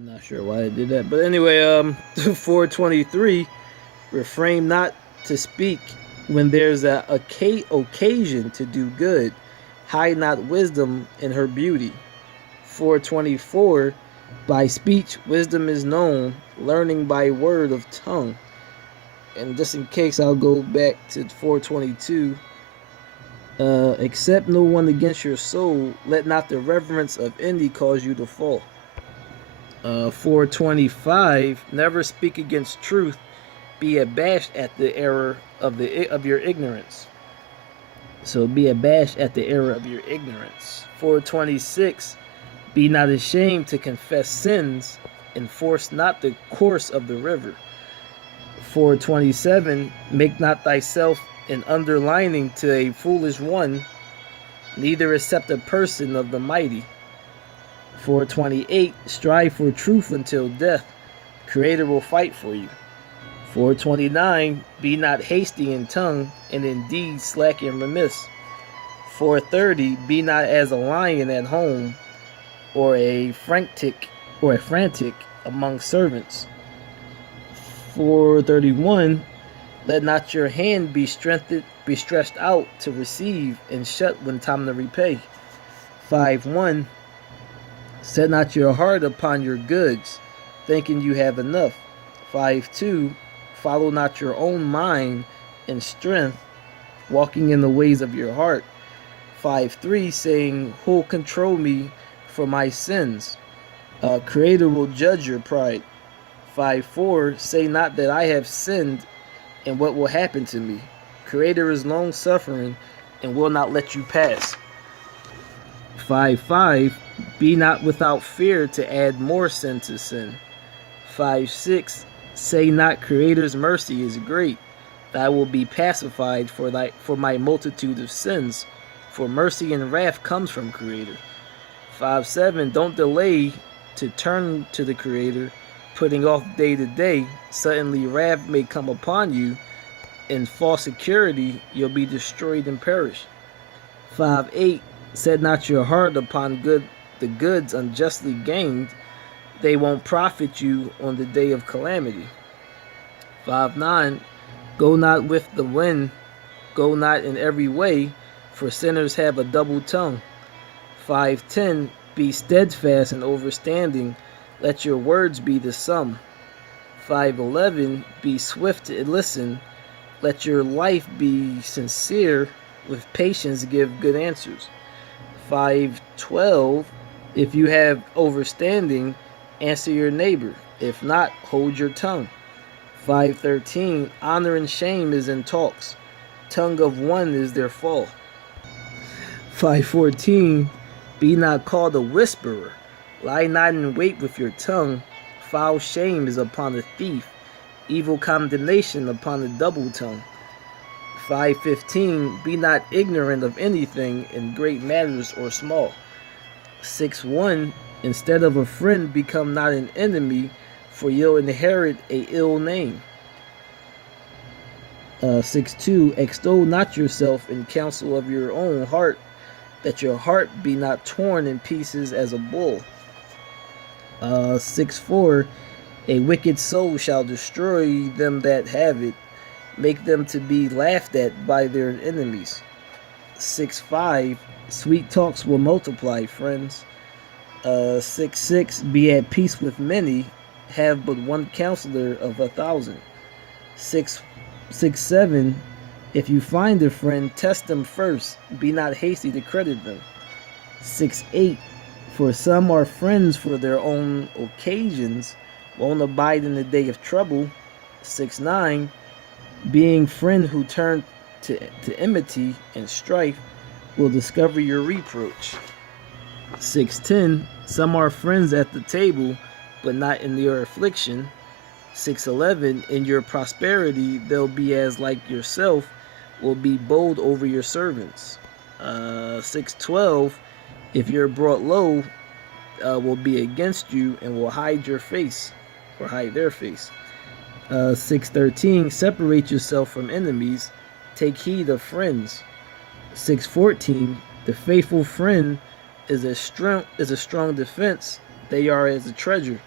I'm not sure why I did that, but anyway, 423, refrain not to speak when there's a occasion to do good, hide not wisdom in her beauty. 424, by speech wisdom is known, learning by word of tongue. And just in case, I'll go back to 422. Accept no one against your soul, let not the reverence of any cause you to fall. 425, never speak against truth, be abashed at the error of your ignorance. So be abashed at the error of your ignorance. 426, be not ashamed to confess sins, enforce not the course of the river. 427, make not thyself an underlining to a foolish one, neither accept a person of the mighty. 428, strive for truth until death, Creator will fight for you. 429, be not hasty in tongue, and in deed slack and remiss. 430, be not as a lion at home, or a frantic among servants. 431, let not your hand be stretched out to receive, and shut when time to repay. 5:1, set not your heart upon your goods, thinking you have enough. 5:2, follow not your own mind and strength, walking in the ways of your heart. 5:3, saying, who will control me for my sins? Creator will judge your pride. 5:4, say not that I have sinned, and what will happen to me? Creator is long suffering and will not let you pass. 5:5, be not without fear to add more sin to sin. 5:6, say not Creator's mercy is great, that I will be pacified for my multitude of sins, for mercy and wrath comes from Creator. 5:7, don't delay to turn to the Creator, putting off day to day, suddenly wrath may come upon you, in false security you'll be destroyed and perish. 5:8, set not your heart upon the goods unjustly gained, they won't profit you on the day of calamity. 5:9, go not with the wind, go not in every way, for sinners have a double tongue. 5:10, be steadfast in overstanding, let your words be the sum. 5:11, be swift to listen, let your life be sincere, with patience give good answers. 5:12, if you have overstanding, answer your neighbor, if not, hold your tongue. 5:13, honor and shame is in talks, tongue of one is their fall. 5:14, be not called a whisperer, lie not in wait with your tongue, foul shame is upon the thief, evil condemnation upon the double tongue. 5:15, be not ignorant of anything in great matters or small. 6:1, instead of a friend become not an enemy, for you'll inherit a ill name. 6:2, extol not yourself in counsel of your own heart, that your heart be not torn in pieces as a bull. 6:4, a wicked soul shall destroy them that have it, make them to be laughed at by their enemies. 6:5, sweet talks will multiply friends. 6:6, be at peace with many, have but one counselor of 1,000. 6:7, if you find a friend, test them first, be not hasty to credit them. 6:8, for some are friends for their own occasions, won't abide in the day of trouble. 6:9, being friend who turn to enmity and strife will discover your reproach. 6:10, some are friends at the table, but not in your affliction. 6:11, in your prosperity they'll be as like yourself, will be bold over your servants. 6:12, if you're brought low, will be against you and will hide your face, or hide their face. 6:13, separate yourself from enemies, take heed of friends. 6:14, the faithful friend is a strong defense, they are as a treasure.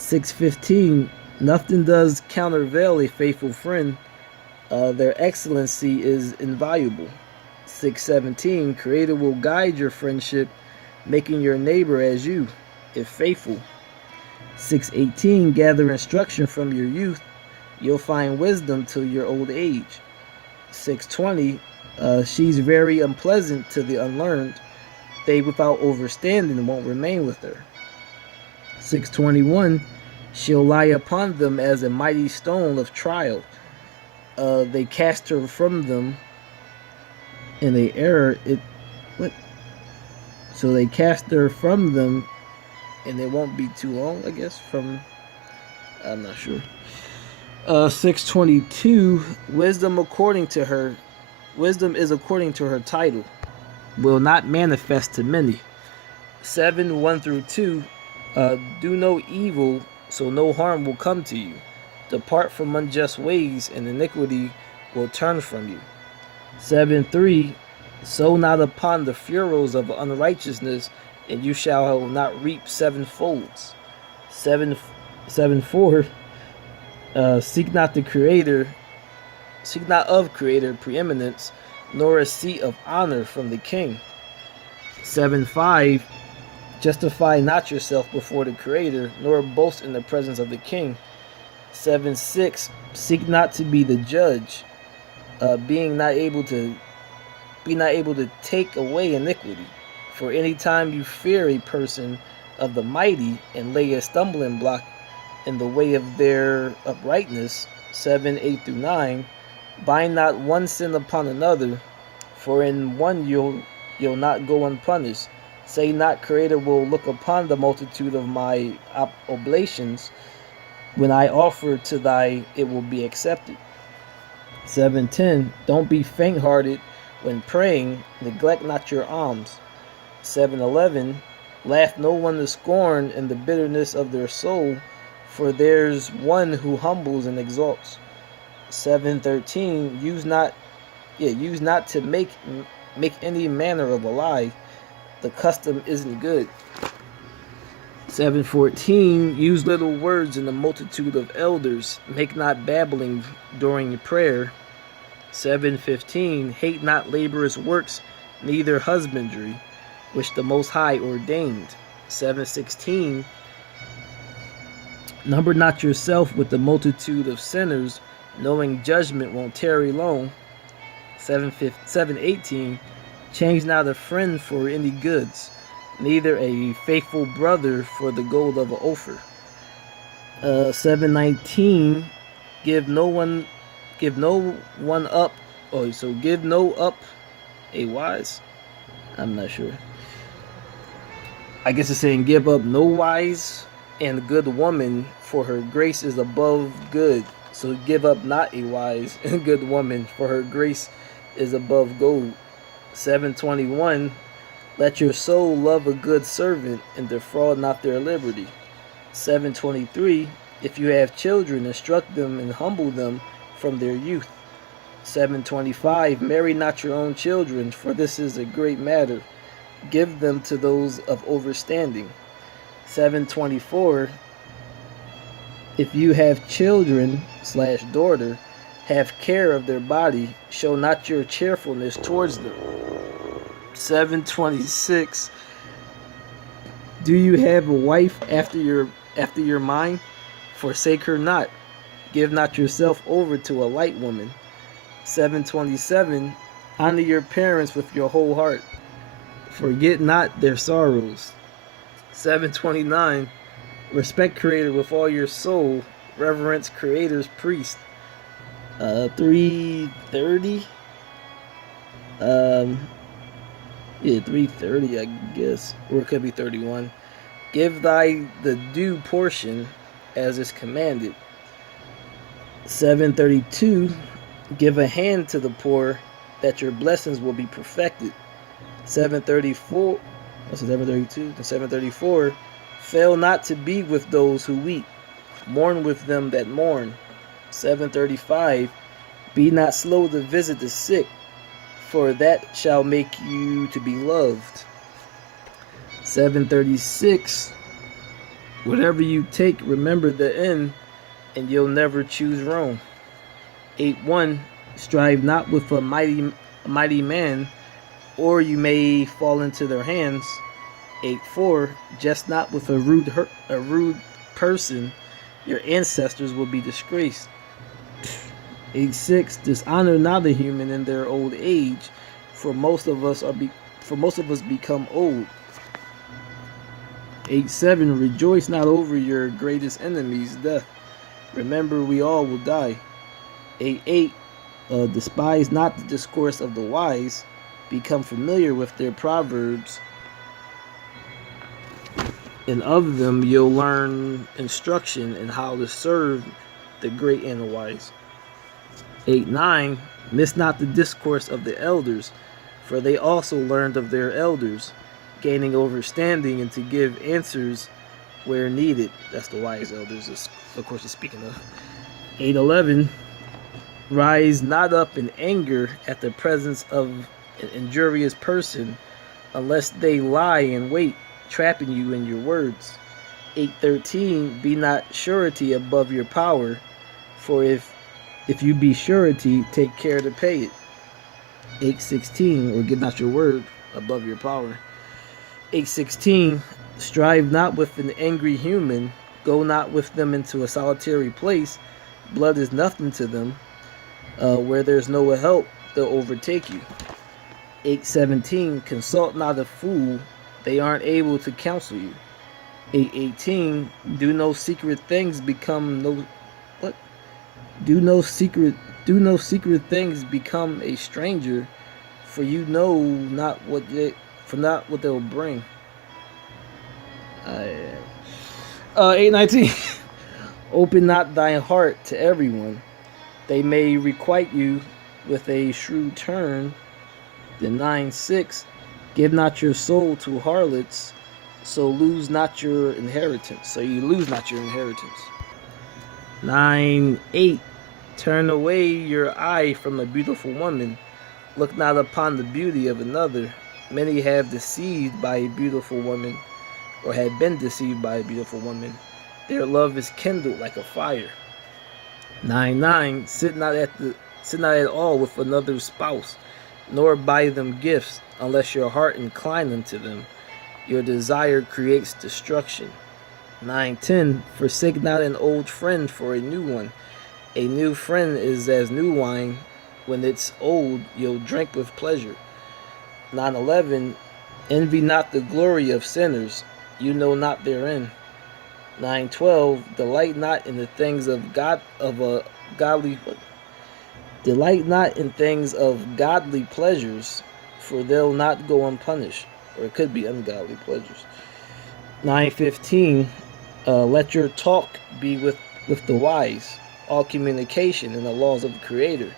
6:15, nothing does countervail a faithful friend. Their excellency is invaluable. 6:17, Creator will guide your friendship, making your neighbor as you, if faithful. 6:18, gather instruction from your youth. You'll find wisdom till your old age. 6:20, she's very unpleasant to the unlearned. They without overstanding won't remain with her. 6:21, she'll lie upon them as a mighty stone of trial. They cast her from them in a error. What? So they cast her from them, and it won't be too long, I guess. I'm not sure. 6:22, wisdom is according to her title, will not manifest to many. 7:1-2, do no evil, so no harm will come to you. Depart from unjust ways, and iniquity will turn from you. 7:3, sow not upon the furrows of unrighteousness, and you shall not reap sevenfolds. 7:4, seek not of Creator preeminence, nor a seat of honor from the king. 7:5, justify not yourself before the Creator, nor boast in the presence of the king. 7:6, seek not to be the judge, being not able to take away iniquity. For any time you fear a person of the mighty and lay a stumbling block in the way of their uprightness. 7:8-9, bind not one sin upon another, for in one you'll not go unpunished. Say not, Creator will look upon the multitude of my oblations. When I offer to thy, it will be accepted. 7:10, don't be faint-hearted when praying, neglect not your alms. 7:11, laugh no one to scorn in the bitterness of their soul, for there's one who humbles and exalts. 7:13, use not to make any manner of a lie. The custom isn't good. 7:14, use little words in the multitude of elders. Make not babbling during prayer. 7:15, hate not laborious works, neither husbandry, which the Most High ordained. 7:16, number not yourself with the multitude of sinners, knowing judgment won't tarry long. 7:18, change not a friend for any goods, neither a faithful brother for the gold of an Ophir. 7:19, give no up a wise. I'm not sure. I guess it's saying give up no wise and good woman, for her grace is above good. So give up not a wise and good woman, for her grace is above gold. 7:21, let your soul love a good servant and defraud not their liberty. 7:23, if you have children, instruct them and humble them from their youth. 7:25, marry not your own children, for this is a great matter. Give them to those of overstanding. 7:24, if you have children/daughter, have care of their body, show not your cheerfulness towards them. 7:26, do you have a wife after your mind? Forsake her not. Give not yourself over to a light woman. 7:27, honor your parents with your whole heart. Forget not their sorrows. 7:29, respect Creator with all your soul. Reverence Creator's priest. 3:30. 3:30, I guess, or it could be 31. Give thy the due portion as is commanded. 7:32, give a hand to the poor, that your blessings will be perfected. 7:34, that's 7:32 to 7:34, fail not to be with those who weep, mourn with them that mourn. 7:35, be not slow to visit the sick, for that shall make you to be loved. 7:36, Whatever you take, remember the end, and you'll never choose wrong. 8:1, strive not with a mighty man, or you may fall into their hands. 8:4, jest not with a rude person, your ancestors will be disgraced. 8:6, dishonor not a human in their old age, for most of us become old. 8:7, rejoice not over your greatest enemy's death. Remember, we all will die. 8:8, despise not the discourse of the wise, become familiar with their proverbs, and of them you'll learn instruction in how to serve the great and the wise. 8:9, miss not the discourse of the elders, for they also learned of their elders, gaining understanding and to give answers where needed. That's the wise elders, of course, is speaking of. 8:11, rise not up in anger at the presence of an injurious person, unless they lie in wait, trapping you in your words. 8:13, be not surety above your power, for if you be surety, take care to pay it. 8:16, or give not your word above your power. 8:16, strive not with an angry human, go not with them into a solitary place, blood is nothing to them, where there's no help, they'll overtake you. 8:17, consult not a fool, they aren't able to counsel you. 8:18, do no secret things become become a stranger, for you know not what they'll bring. 8:19, open not thy heart to everyone, they may requite you with a shrewd turn. Then 9:6, give not your soul to harlots, so lose not your inheritance. So you lose not your inheritance. 9:8, turn away your eye from a beautiful woman, look not upon the beauty of another. Many have deceived by a beautiful woman, or have been deceived by a beautiful woman. Their love is kindled like a fire. 9:9, sit not at all with another's spouse, nor buy them gifts, unless your heart incline unto them. Your desire creates destruction. 9:10, forsake not an old friend for a new one. A new friend is as new wine. When it's old, you'll drink with pleasure. 9:11, envy not the glory of sinners, you know not their end. 9:12, delight not in the things of Delight not in things of godly pleasures, for they'll not go unpunished, or it could be ungodly pleasures. 9:15, let your talk be with the wise, all communication in the laws of the Creator.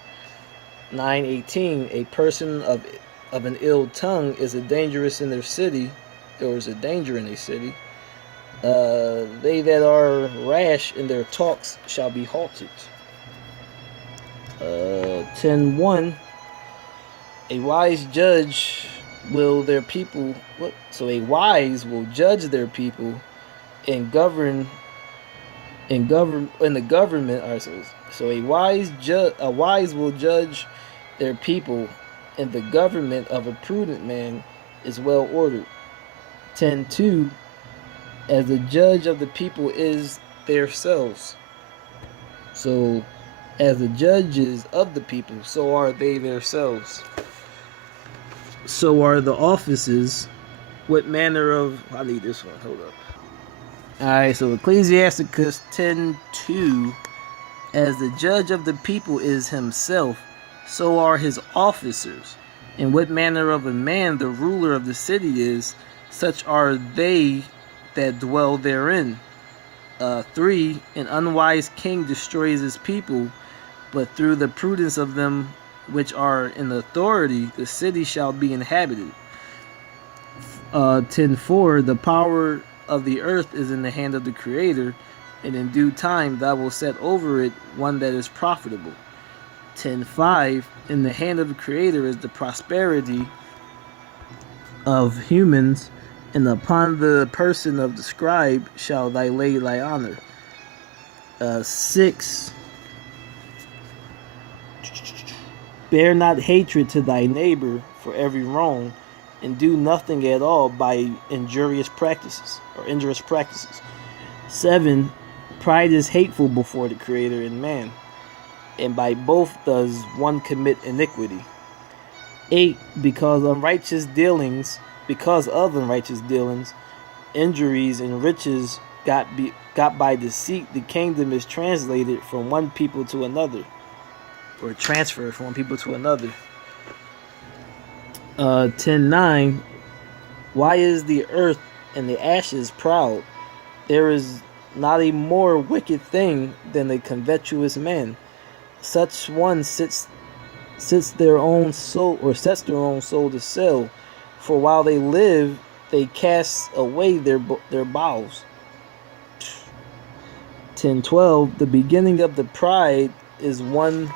9:18, a person of an ill tongue is a dangerous in their city, or is a danger in a city. They that are rash in their talks shall be halted. 10:1, a wise judge will their people. So a wise will judge their people and govern in the government. So a wise will judge their people, and the government of a prudent man is well ordered. 10:2, as the judge of the people is themselves. So as the judges of the people, so are they themselves. So are the offices. What manner of... I need this one. Hold up. Alright, so Ecclesiasticus 10:2. As the judge of the people is himself, so are his officers. And what manner of a man the ruler of the city is, such are they that dwell therein. 3, an unwise king destroys his people, but through the prudence of them which are in authority, the city shall be inhabited. 10:4, the power of the earth is in the hand of the Creator, and in due time thou wilt set over it one that is profitable. 10:5, in the hand of the Creator is the prosperity of humans, and upon the person of the scribe shall thy lay thy honor. 6. Bear not hatred to thy neighbor for every wrong, and do nothing at all by injurious practices. 7. Pride is hateful before the Creator and man, and by both does one commit iniquity. 8. Because of unrighteous dealings, injuries and riches got by deceit, the kingdom is translated from one people to another, or transferred from one people to another. 10:9. Why is the earth and the ashes proud? There is not a more wicked thing than a covetous man. Such one sets their own soul to sell, for while they live, they cast away their bowels. 10:12. The beginning of the pride is one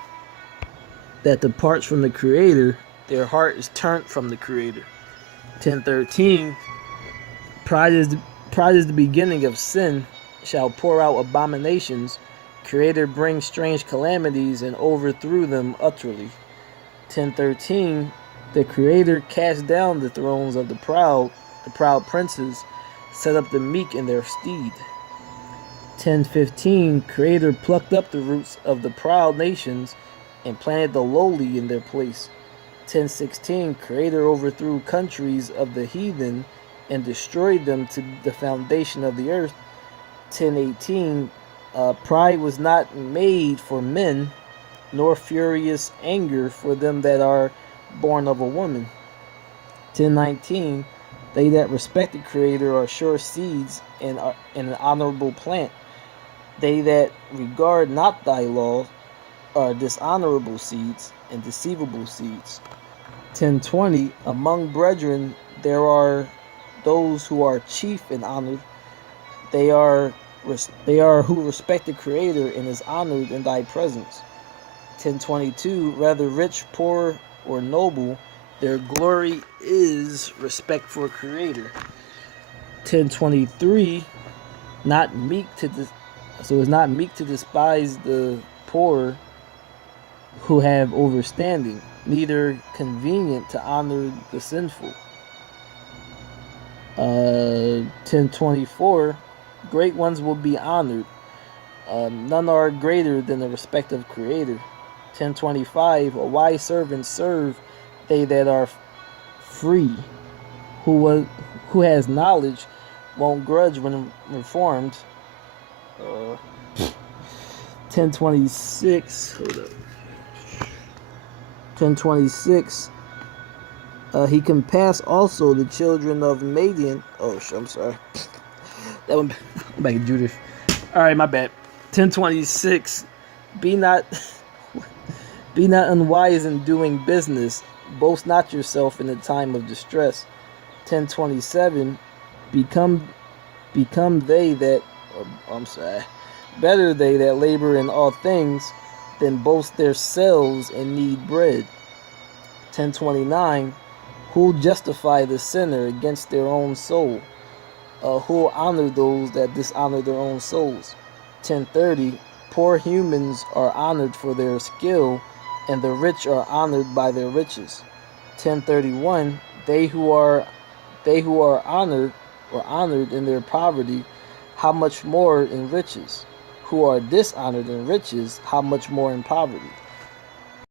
that departs from the Creator. Their heart is turned from the Creator. 10:13. Pride is the beginning of sin, shall pour out abominations. Creator brings strange calamities and overthrew them utterly. 10:13. The Creator cast down the thrones of the proud princes, set up the meek in their stead. 10:15. Creator plucked up the roots of the proud nations and planted the lowly in their place. 10:16. Creator overthrew countries of the heathen and destroyed them to the foundation of the earth. 10:18. Pride was not made for men, nor furious anger for them that are born of a woman. 10:19. They that respect the Creator are sure seeds and an honorable plant. They that regard not thy law are dishonorable seeds and deceivable seeds. 10:20. Among brethren there are those who are chief and honored. They are who respect the Creator and is honored in thy presence. 10:22. Whether rich, poor, or noble, their glory is respect for Creator. 10:23. It's not meek to despise the poor who have overstanding, neither convenient to honor the sinful. 10:24. Great ones will be honored. None are greater than the respect of Creator. 10:25. A wise servant serve they that are free. Who has knowledge won't grudge when reformed. 10:26. Hold up. 10:26. He can pass also the children of Madian. Oh, I'm sorry. That one back to Judith. All right, my bad. 10:26. Be not unwise in doing business. Boast not yourself in the time of distress. 10:27. Become they that. Better they that labor in all things than boast themselves and need bread. 10:29. Who'll justify the sinner against their own soul? Who'll honor those that dishonor their own souls? 10:30. Poor humans are honored for their skill, and the rich are honored by their riches. 10:31. They who are honored in their poverty, how much more in riches? Who are dishonored in riches, how much more in poverty?